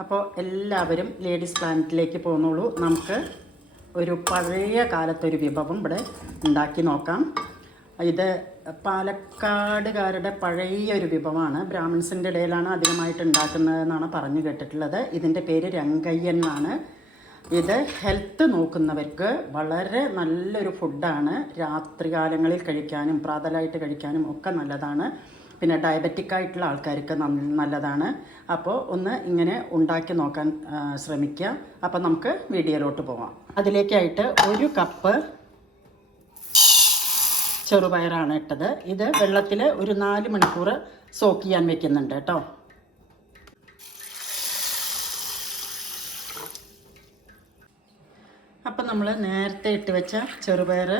അപ്പോൾ എല്ലാവരും ലേഡീസ് പ്ലാനറ്റിലേക്ക് പോകുന്നുള്ളൂ. നമുക്ക് ഒരു പഴയ കാലത്തൊരു വിഭവം ഇവിടെ ഉണ്ടാക്കി നോക്കാം. ഇത് പാലക്കാടുകാരുടെ പഴയ ഒരു വിഭവമാണ്. ബ്രാഹ്മിൺസിൻ്റെ ഇടയിലാണ് അധികമായിട്ട് ഉണ്ടാക്കുന്നതെന്നാണ് പറഞ്ഞു കേട്ടിട്ടുള്ളത്. ഇതിൻ്റെ പേര് രംഗയ്യൻ എന്നാണ്. ഇത് ഹെൽത്ത് നോക്കുന്നവർക്ക് വളരെ നല്ലൊരു ഫുഡാണ്. രാത്രികാലങ്ങളിൽ കഴിക്കാനും പ്രാതലായിട്ട് കഴിക്കാനും ഒക്കെ നല്ലതാണ്. പിന്നെ ഡയബറ്റിക് ആയിട്ടുള്ള ആൾക്കാർക്ക് നല്ലതാണ്. അപ്പോൾ ഒന്ന് ഇങ്ങനെ ഉണ്ടാക്കി നോക്കാൻ ശ്രമിക്കുക. അപ്പോൾ നമുക്ക് വീഡിയോയിലോട്ട് പോകാം. അതിലേക്കായിട്ട് 1 കപ്പ് ചെറുപയറാണ് ഇട്ടത്. ഇത് വെള്ളത്തിൽ ഒരു 4 മണിക്കൂർ സോക്ക് ചെയ്യാൻ വെക്കുന്നുണ്ട് കേട്ടോ. അപ്പം നമ്മൾ നേരത്തെ ഇട്ട് വെച്ച ചെറുപയർ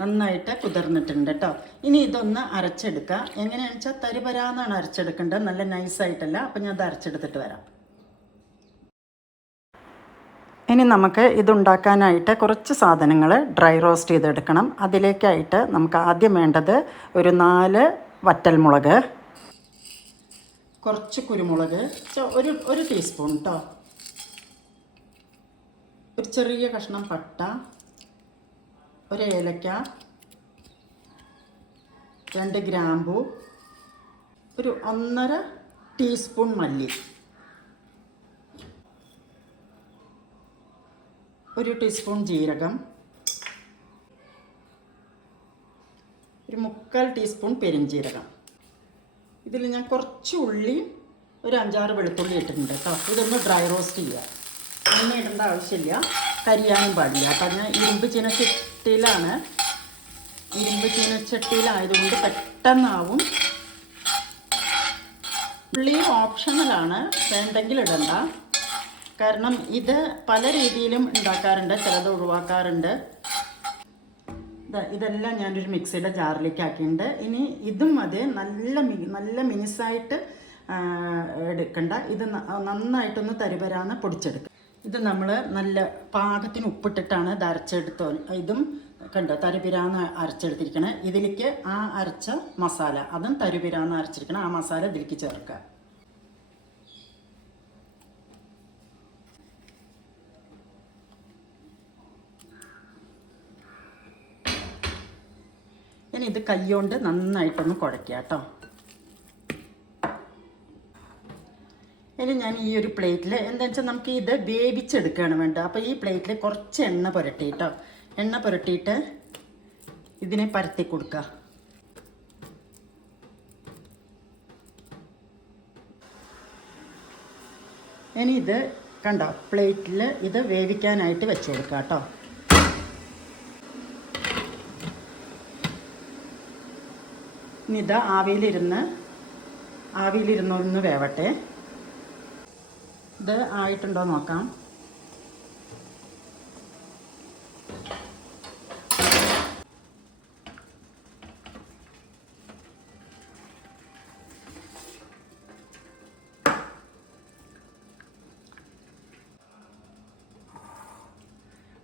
നന്നായിട്ട് കുതിർന്നിട്ടുണ്ട് കേട്ടോ. ഇനി ഇതൊന്ന് അരച്ചെടുക്കുക. എങ്ങനെയാണെന്ന് വെച്ചാൽ തരിപരാന്നാണ് അരച്ചെടുക്കേണ്ടത്, നല്ല നൈസായിട്ടല്ല. അപ്പം ഞാൻ അത് അരച്ചെടുത്തിട്ട് വരാം. ഇനി നമുക്ക് ഇതുണ്ടാക്കാനായിട്ട് കുറച്ച് സാധനങ്ങൾ ഡ്രൈ റോസ്റ്റ് ചെയ്തെടുക്കണം. അതിലേക്കായിട്ട് നമുക്ക് ആദ്യം വേണ്ടത് ഒരു 4 വറ്റൽമുളക്, കുറച്ച് കുരുമുളക്, ഒരു ടീസ്പൂൺ കേട്ടോ, ഒരു ചെറിയ കഷ്ണം പട്ട, ഒരു ഏലക്ക, 2 ഗ്രാമ്പു, ഒരു 1.5 ടീസ്പൂൺ മല്ലി, ഒരു ടീസ്പൂൺ ജീരകം, ഒരു 3/4 ടീസ്പൂൺ പെരുംജീരകം. ഇതിൽ ഞാൻ കുറച്ച് ഉള്ളി, ഒരു 5-6 വെളുത്തുള്ളി ഇട്ടിട്ടുണ്ട് കേട്ടോ. ഇതൊന്ന് ഡ്രൈ റോസ്റ്റ് ചെയ്യുക. എണ്ണ ഇടേണ്ട ആവശ്യമില്ല, കരിയാനും പാടില്ല. അപ്പം ഞാൻ ഇരുമ്പ് ചീനച്ചട്ടിയിലായതുകൊണ്ട് പെട്ടെന്നാവും. ഉള്ളി ഓപ്ഷണലാണ്, വേണ്ടെങ്കിൽ ഇടണ്ട. കാരണം ഇത് പല രീതിയിലും ഉണ്ടാക്കാറുണ്ട്, ചിലത് ഒഴിവാക്കാറുണ്ട്. ഇതെല്ലാം ഞാനൊരു മിക്സിയുടെ ജാറിലേക്ക് ആക്കിയിട്ടുണ്ട്. ഇനി ഇതും അത് നല്ല മിനുസായിട്ട് എടുക്കണ്ട. ഇത് നന്നായിട്ടൊന്ന് തരിപരാന്ന് പൊടിച്ചെടുക്കുക. ഇത് നമ്മൾ നല്ല പാകത്തിന് ഉപ്പിട്ടിട്ടാണ് ഇത് അരച്ചെടുത്തോ. ഇതും കണ്ടോ തരിപിരാന്ന് അരച്ചെടുത്തിരിക്കണേ. ഇതിലേക്ക് ആ അരച്ച മസാല, അതും തരിപിരാന്ന് അരച്ചിരിക്കണം. ആ മസാല ഇതിലേക്ക് ചേർക്കുക. ഇനി ഇത് കൈകൊണ്ട് നന്നായിട്ടൊന്ന് കുഴയ്ക്കുക കേട്ടോ. ഇനി ഞാൻ ഈ ഒരു പ്ലേറ്റിൽ എന്താ വെച്ചാൽ നമുക്ക് ഇത് വേവിച്ചെടുക്കുകയാണ് വേണ്ടത്. അപ്പോൾ ഈ പ്ലേറ്റിൽ കുറച്ച് എണ്ണ പുരട്ടിയിട്ട് ഇതിനെ പരത്തി കൊടുക്കുക. ഇനി ഇത് കണ്ടോ പ്ലേറ്റിൽ ഇത് വേവിക്കാനായിട്ട് വെച്ച് കൊടുക്കുക കേട്ടോ. ഇനി ഇത് ആവിയിലിരുന്നൊന്ന് വേവട്ടെ. ഇത് ആയിട്ടുണ്ടോ നോക്കാം.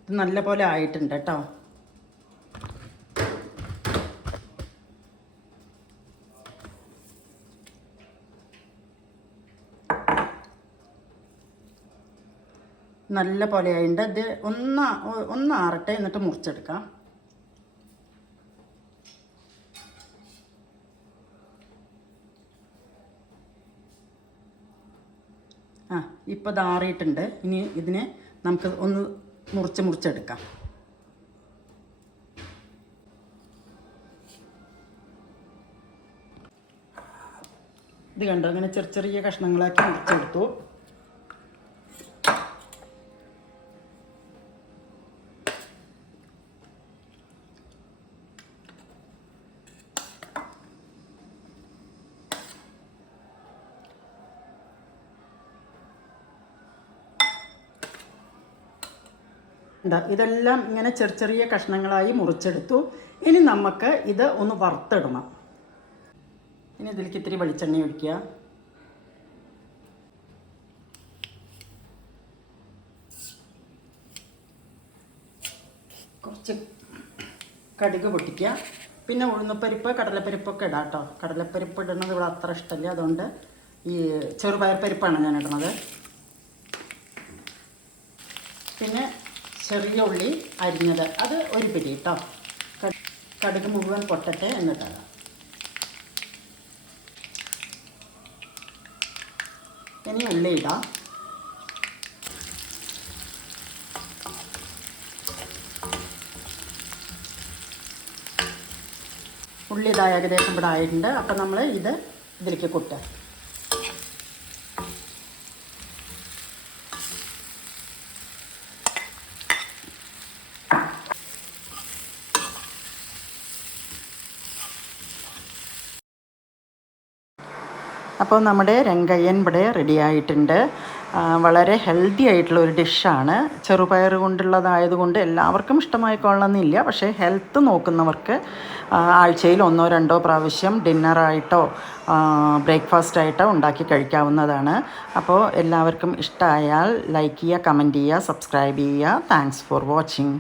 ഇത് നല്ല പോലെ ആയിട്ടുണ്ട് കേട്ടോ. നല്ല പോലെ ആയിട്ടുണ്ട്. ഇത് ഒന്ന് ആറട്ടെ, എന്നിട്ട് മുറിച്ചെടുക്കാം. ഇപ്പോൾ ഇത് ആറിയിട്ടുണ്ട്. ഇനി ഇതിനെ നമുക്ക് ഒന്ന് മുറിച്ചെടുക്കാം. ഇത് കണ്ടോ, അങ്ങനെ ചെറിയ കഷ്ണങ്ങളാക്കി മുറിച്ചെടുത്തു. ഇതെല്ലാം ഇങ്ങനെ ചെറിയ കഷ്ണങ്ങളായി മുറിച്ചെടുത്തു. ഇനി നമുക്ക് ഇത് ഒന്ന് വറുത്തിടണം. ഇനി ഇതിലേക്ക് ഇത്തിരി വെളിച്ചെണ്ണ ഒഴിക്കുക. കുറച്ച് കടുക് പൊട്ടിക്കുക. പിന്നെ ഉഴുന്നപ്പരിപ്പ്, കടലപ്പരിപ്പൊക്കെ ഇടാം കേട്ടോ. കടലപ്പരിപ്പ് ഇടുന്നത് ഇവിടെ അത്ര ഇഷ്ടമില്ല, അതുകൊണ്ട് ഈ ചെറുപയർ പരിപ്പാണ് ഞാൻ ഇടുന്നത്. ചെറിയ ഉള്ളി അരിഞ്ഞത്, അത് ഒരു പിടി കേട്ടോ. കടുക് മുഴുവൻ പൊട്ടട്ടെ എന്നിട്ടാണ്. ഇനി ഉള്ളി ഇടാം. ഉള്ളി ഇതാ ഏകദേശം ഇവിടെ ആയിട്ടുണ്ട്. അപ്പം നമ്മൾ ഇതിലേക്ക് കൊട്ടുക. അപ്പോൾ നമ്മുടെ രംഗയ്യൻ ഇവിടെ റെഡി ആയിട്ടുണ്ട്. വളരെ ഹെൽത്തി ആയിട്ടുള്ള ഒരു ഡിഷാണ്. ചെറുപയർ കൊണ്ടുള്ളതായതുകൊണ്ട് എല്ലാവർക്കും ഇഷ്ടമായിക്കൊള്ളണമെന്നില്ല. പക്ഷേ ഹെൽത്ത് നോക്കുന്നവർക്ക് ആഴ്ചയിൽ 1-2 പ്രാവശ്യം ഡിന്നറായിട്ടോ ബ്രേക്ക്ഫാസ്റ്റായിട്ടോ ഉണ്ടാക്കി കഴിക്കാവുന്നതാണ്. അപ്പോൾ എല്ലാവർക്കും ഇഷ്ടമായാൽ ലൈക്ക് ചെയ്യുക, കമൻറ്റ് ചെയ്യുക, സബ്സ്ക്രൈബ് ചെയ്യുക. Thanks for watching.